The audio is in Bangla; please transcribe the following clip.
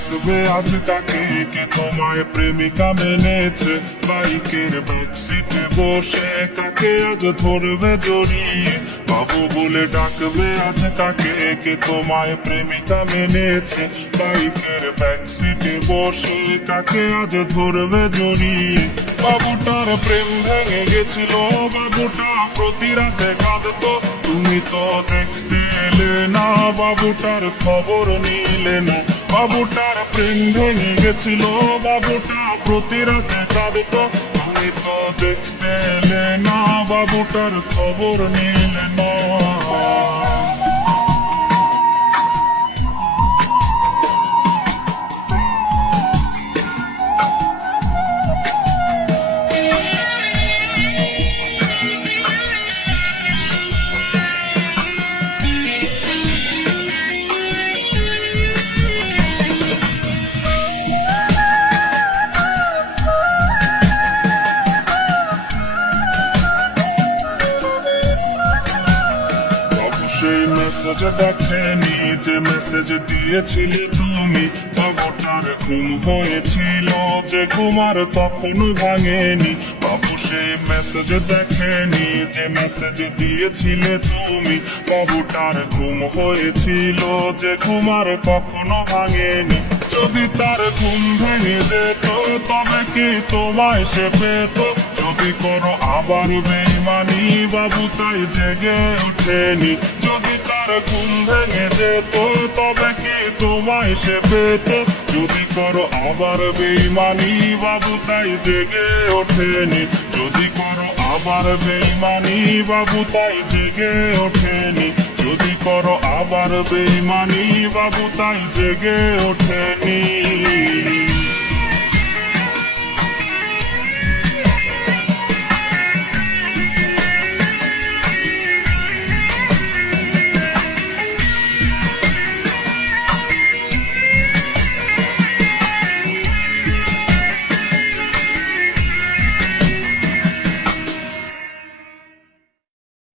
ডাকবে আজ কাকে, কে তোমায় প্রেমিকা মেনেছে। বাইকের ব্যাকসিটে বসে কাকে আজ ধরবে জড়িয়ে, বাবু বলে ডাকবে আজ কাকে, কে তোমায় প্রেমিকা মেনেছে। বাইকের ব্যাকসিটে বসে কাকে আজ ধরবে জড়িয়ে। বাবুটার প্রেম ভেঙে গেছিল, বাবুটা প্রতি রাতে কাঁদতো, তুমি তো দেখতে এলে না, বাবুটার খবর নিলে না। বাবুটার প্রেম ভেঙে গেছিল, বাবুটা প্রতি রাতে কাঁদতো, তুমি তো দেখতে এলে না, বাবুটার খবর নিলে না। সেই মেসেজ দেখেনি যে মেসেজ দিয়েছিলে তুমি, বাবুটার ঘুম হয়েছিল যে ঘুম আর তখনো ভাঙেনি। বাবু সেই মেসেজ দেখেনি যে মেসেজ দিয়েছিলে তুমি, বাবুটার ঘুম হয়েছিল যে ঘুম আর কখনো ভাঙেনি। যদি তার ঘুম ভেঙে যেত তবে কি তোমায় সে পেত, যদি করো আবার বেইমানি বাবু তাই জেগে ওঠেনি। যদি তার ঘুম ভেঙে যেত তবে কি তোমায় সে পেত, যদি করো আবার বেইমানি বাবু তাই জেগে ওঠেনি। যদি করো আবার বেইমানি বাবু তাই জেগে ওঠেনি। যদি করো আবার বেইমানি বাবু তাই জেগে ওঠেনি।